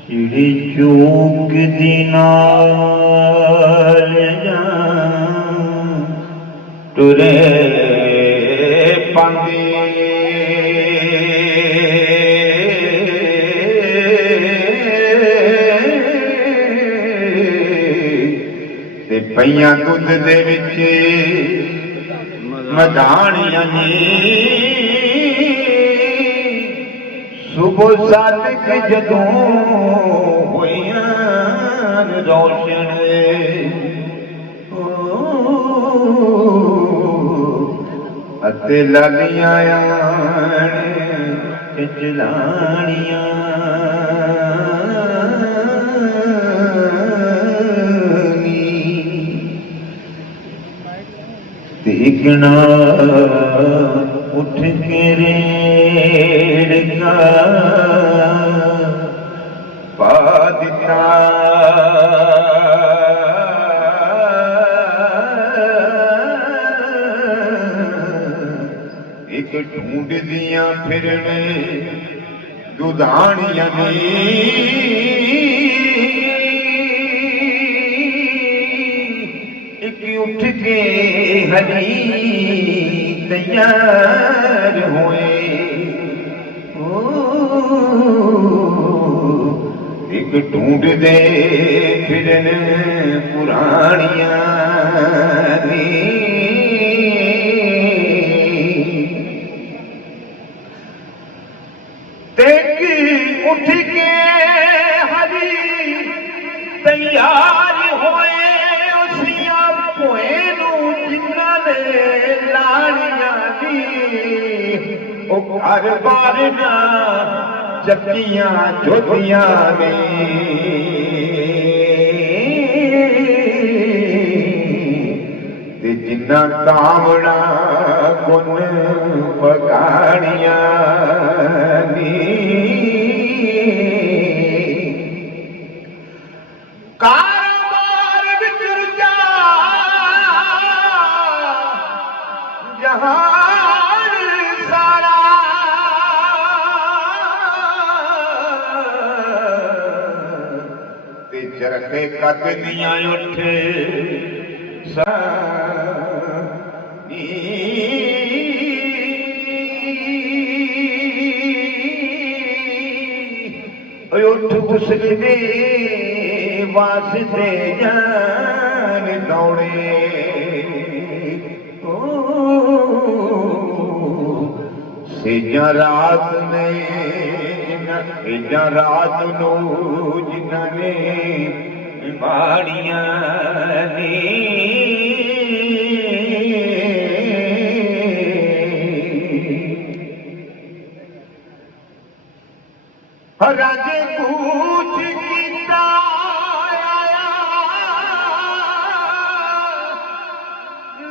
चिड़ी चूक दिनाल टुरे पांदी ते पईयां दुध दे विच मधाणियां नी सुबह सादिक जदों होइयां रोशन अते लालियां आण चचलाणियां देखना उठ के रेड़का पा दिता एक ढूंढ दिया फिरने दुधानियां एक उठ के हरी तैयार हुए एक ढूंढ दे फिरने पुरानियां उठ के हरी तैयार होए उसिया पोए नू जिन्ना ने लाड़ियां दी ओ घर बार ना चक्कियां जोतियां ने ते जिन्ना कावड़ा गुन पगाड़ियां नी कारोबार विच रुझा जहान सारा ते चरखे कद दियां उठे उठ उसके वास्ते जान दौड़े सेजा रात ने सेजा रात नो जिन्होंने माड़ियां ने राजे कूच कीता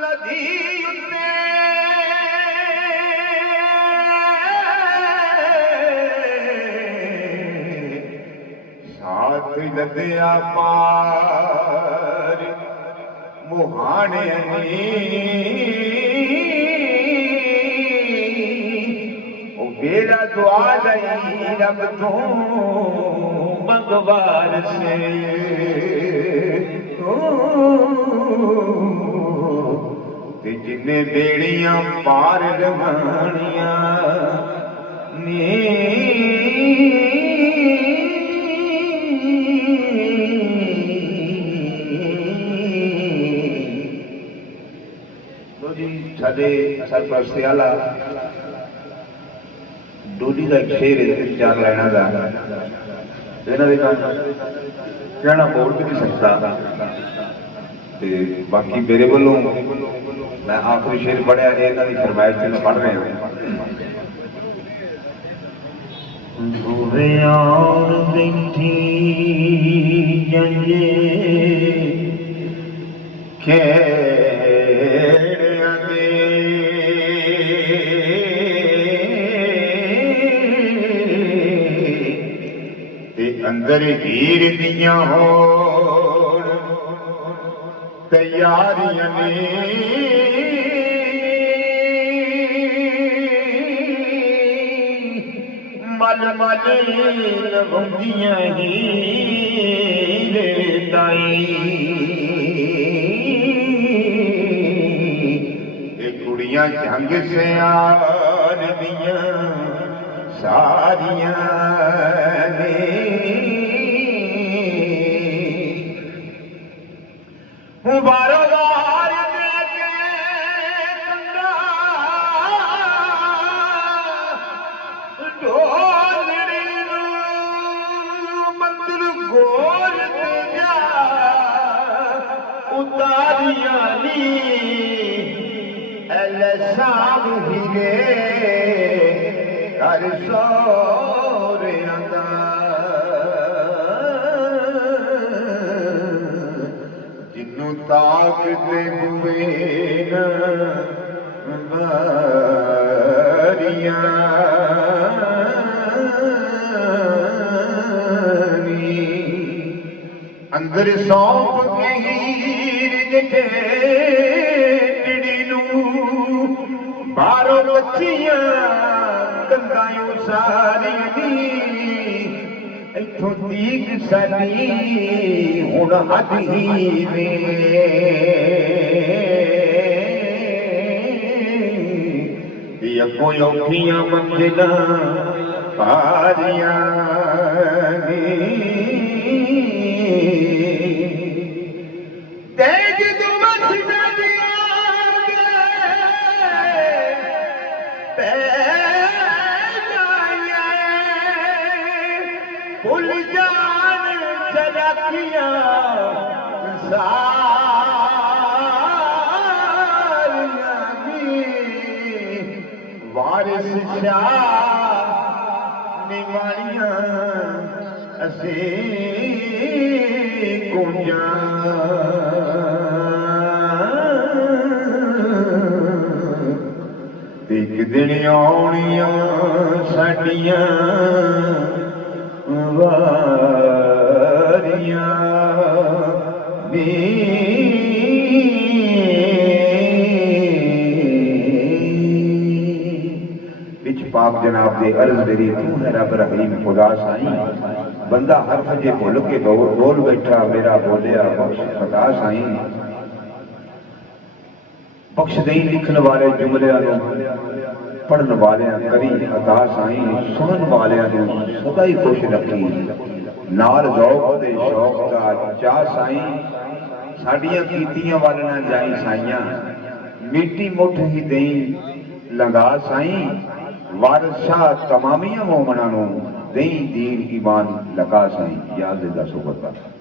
लधी उत्ते साथ लदया पार मुहाने बेड़ा दुआ लई रब तो मंगवार से ते जिन्ने बेड़ियां पार लवानियां ने लो जी साडे सरपरस्ती आला डोली का एक शेर है चार लाइना का इन्होंने कहना बोल भी नहीं सकता ते बाकी मेरे वालों मैं आखिरी शेर पढ़िया इन्हों की फरमाइश से मैं पढ़ रहा बैठी जंजे अंदर हीर दियां होण तैयारियां ने मल मल लभदियां हीरे ताई कुड़ियां जंग सियार दियां सारियां ने बारो बार देके कंधा ढोलड़ी मंदिर गोल ते जा उतारियां नी शाम हीरे कर सोरियां दा जिन्नू ताकते हुए न बारियां अंदर सौंप के हीर जिथे बारो बच्चियां कंधायूं सारी इथों तीक साडी हुण हद ही ने अगों औखियां मंजिलां पारियां ने तेज दुमस भूल जान जरकियां सारियां वारिस शाह निवाणियां असी कुंजां एक दिन आउणियां साडियां वारियां विच पाक जनाब दे अर्ज मेरी तू है रब रहीम खुदा साईं बंदा हर फजे भुल के बोल बैठा मेरा बोलिया बख्श खुदा साईं बख्श दई लिखन वाले जुमलियां पढ़न वालियां करी अता साईं सुनन वालियां सदा ही खुश रखी नाल ज़ौक़ ते शौक दा चा साईं साडियां कीतियां वल ना जाई साईयां मिट्टी मुठ ही दई लंघा साईं वारिस शाह तमामियां मोमनां नूं दई दीन ईमान लगा साईं याद दा सुबह